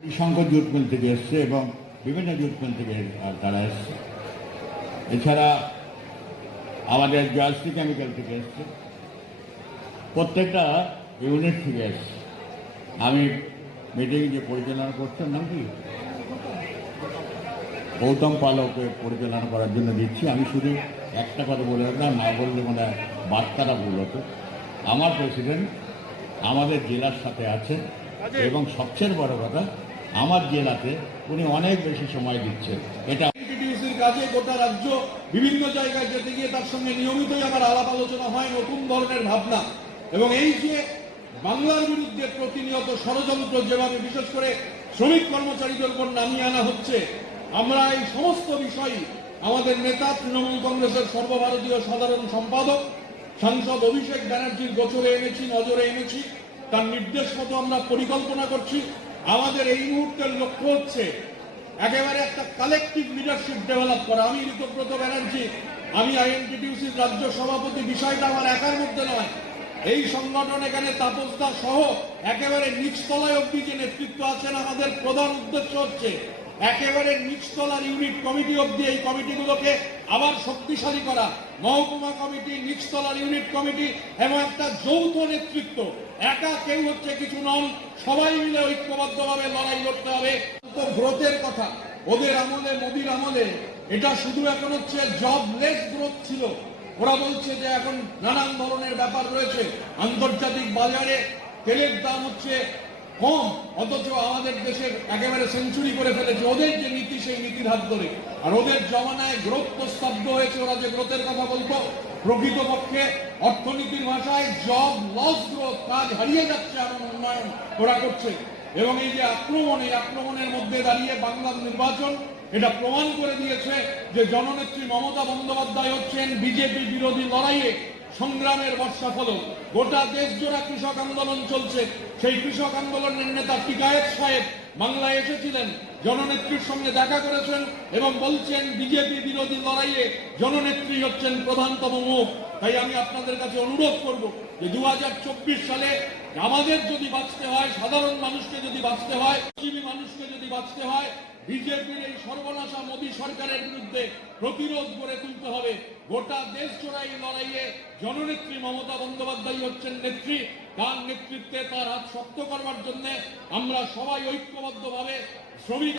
সংকট jute mill থেকে এসছে এবং বিভিন্ন জুট মিল থেকে তারা এসছে। এছাড়া আমাদের জয়শ্রী কেমিক্যাল থেকে এসছে, প্রত্যেকটা ইউনিট থেকে এসছে। আমি মিটিং যে পরিচালনা করছেন নাম কি গৌতম পালকে পরিচালনা করার জন্য দিচ্ছি। আমি শুধু একটা কথা বলে রাখলাম, না বললে মানে বার্তাটা ভুল হতো। আমার প্রেসিডেন্ট আমাদের জেলার সাথে আছে এবং সবচেয়ে বড় কথা আমার জেলাতে উনি অনেক বেশি সময় দিচ্ছেন। এটা কাজে গোটা রাজ্য বিভিন্ন জায়গায় যেতে গিয়ে তার সঙ্গে নিয়মিতই আমার আলাপ আলোচনা হয় নতুন ধরনের ভাবনা, এবং এই যে বাংলার বিরুদ্ধে প্রতিনিয়ত ষড়যন্ত্র যেভাবে বিশেষ করে শ্রমিক কর্মচারীদের উপর নামিয়ে আনা হচ্ছে, আমরা এই সমস্ত বিষয়ই আমাদের নেতা তৃণমূল কংগ্রেসের সর্বভারতীয় সাধারণ সম্পাদক সাংসদ অভিষেক ব্যানার্জির গোচরে এনেছি, নজরে এনেছি। তার নির্দেশ মতো আমরা পরিকল্পনা করছি। আমাদের এই মুহূর্তের লক্ষ্য হচ্ছে একেবারে একটা কালেকটিভ লিডারশিপ ডেভেলপ করা। আমি ঋতব্রত ব্যানার্জি, আমি আইএনটিটিউসির রাজ্য সভাপতি। বিষয়টা আমার একার মধ্যে নয়, এই সংগঠন এখানে তাপসদা সহ একেবারে নিচতলায় অব্দি যে নেতৃত্ব আছেন, আমাদের প্রধান উদ্দেশ্য হচ্ছে একেবারে নিচতলার ইউনিট কমিটি অব্দি এই কমিটিগুলোকে আবার শক্তিশালী করা। মহকুমা কমিটি, নিচতলার ইউনিট কমিটি এবং একটা যৌথ নেতৃত্ব। একা কেউ হচ্ছে কিছু নন, সবাই মিলে ঐক্যবদ্ধভাবে লড়াই লড়তে হবে। তো গ্রোথের কথা ওদের আমলে, মোদির আমলে এটা শুধু এখন হচ্ছে জবলেস গ্রোথ ছিল। ওরা বলছে যে এখন নানান ধরনের ব্যাপার রয়েছে, আন্তর্জাতিক বাজারে তেলের দাম হচ্ছে কম, অথচ আমাদের দেশের একেবারে সেঞ্চুরি করে ফেলেছে ওদের যে নীতি, সেই নীতির হাত ধরে। আর ওদের জমানায় গ্রোথ তো স্তব্ধ হয়েছে। ওরা যে গ্রোথের কথা বলতো, প্রকৃতপক্ষে অর্থনীতির ভাষায় জব লস গ্রোথ, কাজ হারিয়ে যাচ্ছে এমন উন্নয়ন ওরা করছে। এবং এই যে আক্রমণ, এই আক্রমণের মধ্যে দাঁড়িয়ে বাংলার নির্বাচন এটা প্রমাণ করে দিয়েছে যে জননেত্রী মমতা বন্দ্যোপাধ্যায় হচ্ছেন বিজেপি বিরোধী লড়াইয়ে সংগ্রামের বর্ষাফলক। গোটা দেশ জোড়া কৃষক আন্দোলন চলছে। সেই কৃষক আন্দোলনের নেতা টিকায়েত সাহেব বাংলায় এসেছিলেন, জননেত্রীর সঙ্গে দেখা করেছেন এবং বলছেন বিজেপি বিরোধী লড়াইয়ে জননেত্রী হচ্ছেন প্রধানতম মুখ। তাই আমি আপনাদের কাছে অনুরোধ করব যে 2024 সালে আমাদের যদি বাঁচতে হয়, সাধারণ মানুষকে যদি বাঁচতে হয়, মানুষকে যদি বাঁচতে হয়, বিজেপির এই সর্বনাশা মোদী সরকারের বিরুদ্ধে প্রতিরোধ গড়ে তুলতে হবে। গোটা দেশ জোড়া এই লড়াইয়ে জননেত্রী মমতা বন্দ্যোপাধ্যায় হচ্ছেন নেত্রী। তার নেতৃত্বে তার হাত শক্ত করবার জন্য আমরা সবাই ঐক্যবদ্ধভাবে শ্রমিক